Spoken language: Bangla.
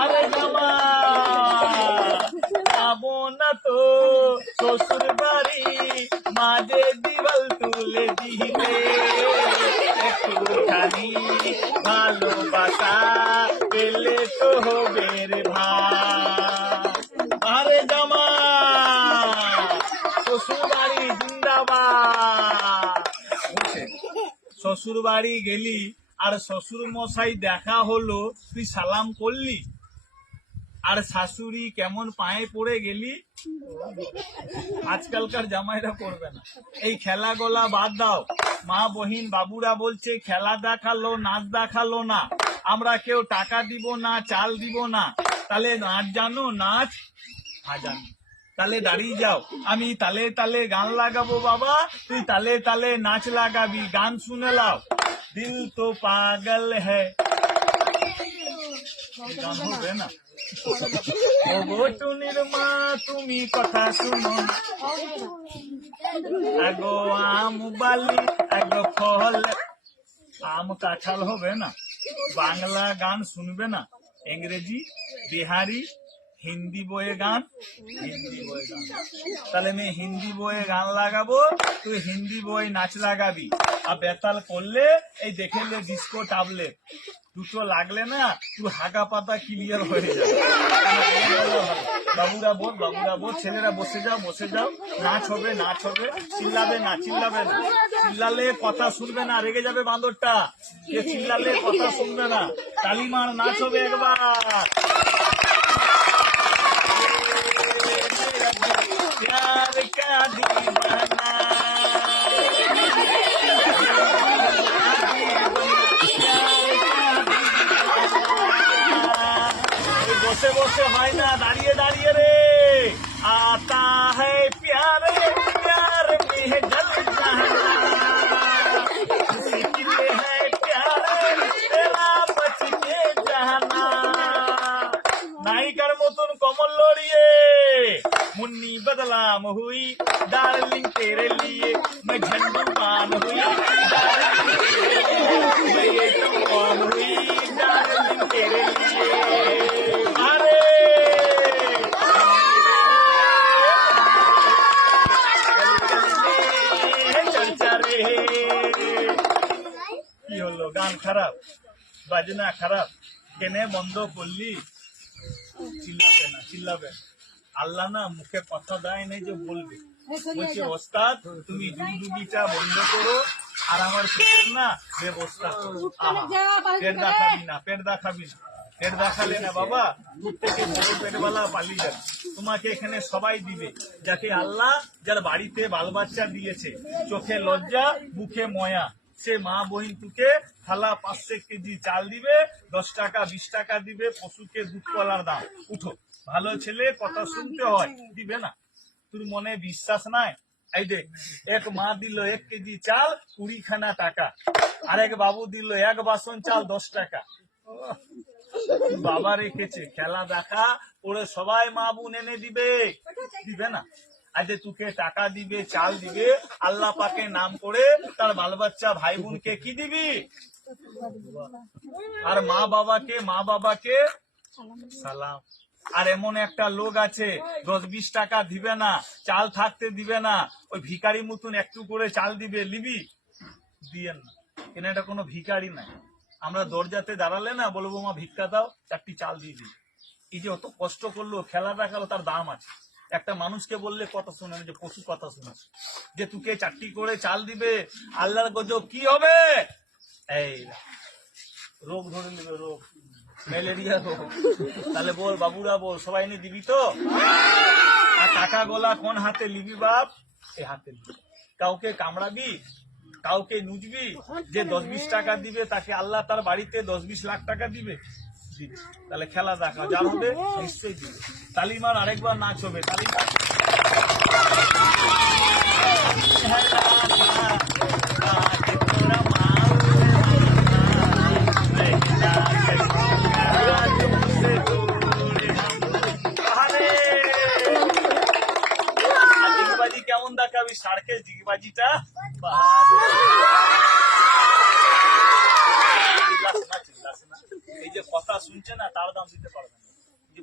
আরে জামা যাবো না তো শ্বশুর বাড়ি, মাঝে দিওয়াল তুলে দিলে একটুখানি ভালোবাসা পেলে তো হবে রে ভাই। আরে জামা শ্বশুর বাড়ি জিন্দাবাদ। শ্বশুর বাড়ি গেলি আর শ্বশুর মশাই দেখা হলো, তুই সালাম করলি, আর শাশুড়ি কেমন পায়ে পড়ে গেলি। আজকালকার জামাইরা করবে না। এই খেলা গোলা বাদ দাও। মা বহিন বাবুরা বলছে খেলা দেখালো নাচ দেখালো না, আমরা কেউ টাকা দিব না, চাল দিব না। তাহলে নাচ জানো? নাচ জানো, তালে দাঁড়িয়ে যাও, আমি তালে তালে গান লাগাবো বাবা, তুই তালে তালে নাচ লাগাবি। গান শুনে লাও, দিল তো পাগল হ্যায়। গান হবে না? ও গো টুনির মা তুমি কথা শুনো, আগো আম বালি আগো ফল। আম কাঁঠাল হবে না? বাংলা গান শুনবে না? ইংরেজি, বিহারি, হিন্দি বইয়ে গান, হিন্দি বইয়ে গান। তাহলে আমি হিন্দি বইয়ে গান লাগাবো, তুই হিন্দি বই নাচ লাগাবি। আর বেতাল করলে এই দেখে ডিস্কো টাবলেট দুটো লাগলে না, তুই হাগা পাতা ক্লিয়ার হয়ে যাবে। বাবুরা বোধ, বাবুরা বোধ, ছেলেরা বসে যাও, বসে যাও। নাচ হবে, নাচ হবে। চিল্লাবে না, চিল্লাবে না। চিল্লালে কথা শুনবে না, রেগে যাবে বাঁদরটা। যে চিল্লালে কথা শুনবে না। তালিমার নাচ হবে একবার। प्यार का दीवाना, বসে বসে হয় না, দাঁড়িয়ে দাঁড়িয়ে রে। आता है प्यार, प्यार में जल जाना, मुश्किल है प्यार तेरा बच के जाना। नायिकार মতন কমল লড়িয়ে मुन्नी बदलाम हुई, डार्लिंग तेरे लिए मैं झंडू पान हुई, डार्लिंग तेरे लिए मैं ये कौन हुई, डार्लिंग तेरे लिए। अरे चर्चा रे কি হলো? গান খারাপ, বাজনা খারাপ, কেনে বন্ধ করলি? চিল্লাবে না, চিল্লাবে। আল্লাহ না মুখে কথা দেয় নাই যে বলবে, বলছে ওস্তাদ তুমি ডুগডুগিটা বন্ধ করো আর আমার পেটের না ব্যবস্থা করো। পেট দেখাবি না, পেট দেখাবি না। পেট দেখালে না বাবা, দূর থেকে বড় পেটওয়ালা পালিয়ে যাবে। তোমাকে এখানে সবাই দিবে, যাকে আল্লাহ যার বাড়িতে বাল বাচ্চা দিয়েছে, চোখে লজ্জা মুখে ময়া, সে মা বহিন তুকে থালা 500 কেজি চাল দিবে, 10 টাকা 20 টাকা দিবে, পশুকে দুধ কলার দাম। উঠো, ভালো ছেলে কথা শুনতে হয়, দিবে না। তোর মনে বিশ্বাস নাই? এই দেখ, এক মা দিল 1 কেজি চাল 20খানা টাকা, আর এক বাবু দিল 1 বাসন চাল 10 টাকা। বাবা রেখেছে, খেলা দেখা ওরে সবাই মা বোন এনে দিবে, দিবে না। আজ তোকে টাকা দিবে, চাল দিবে, আল্লাহ পাকে নাম করে তার বাল বাচ্চা ভাই বোনকে কি দিবি? আর মা বাবাকে সালাম। আর এমন একটা লোক আছে 10-20 টাকা দিবে না, চাল থাকতে দিবে না, ওই ভিখারি মতন একটু করে চাল দিবে, লিবি? দিয়েন না, কেন এটা কোনো ভিখারি নাই। আমরা দরজাতে দাঁড়ালে না বলবো মা ভিক্ষা দাও, 4টি চাল দিয়ে দিই। এই যে অত কষ্ট করলো, খেলা দেখালো, তার দাম আছে। একটা মানুষকে বললে কথা শোনে না, যে পশু কথা শোনে, যে তোকে 4টি করে চাল দিবে, আল্লাহর গজব কি হবে? এই রোগ ধরে নেবে, রোগ, ম্যালেরিয়া রোগ। তাহলে বল বাবুরা বল, সবাই নিয়ে দিবি তো? আর টাকা গোলা কোন হাতে লিবি বাপ? এই হাতে লিবি। কাউকে কামড়াবি, কাউকে নুজবি? যে 10-20 টাকা দিবে তাকে আল্লাহ তার বাড়িতে 10-20 লাখ টাকা দিবে? তাহলে খেলা দেখা যা হবে নিশ্চয়ই দিবে। তালিমার আরেকবার নাচ হবে, তালিমা। জিগবাজি কেমন দেখাবি? সার্কের জিগবাজিটা কথা শুনছে না তার দাম দিতে পারবে না। কি